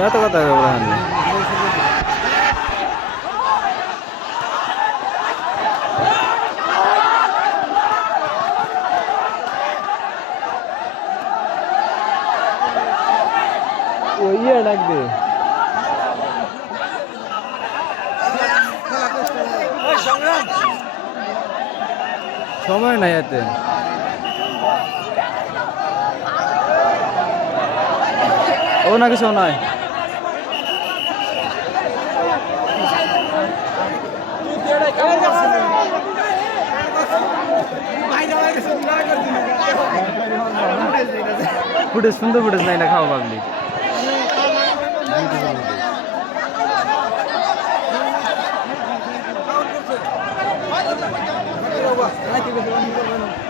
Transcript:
এত কথা বলেন ওই ইয়ে ডাকবে সময় নাই এতে ও না কিছু নাই ফুটেজ সুন্দর ফুটেজ নাই না খাওয়া পাবলিক Ay,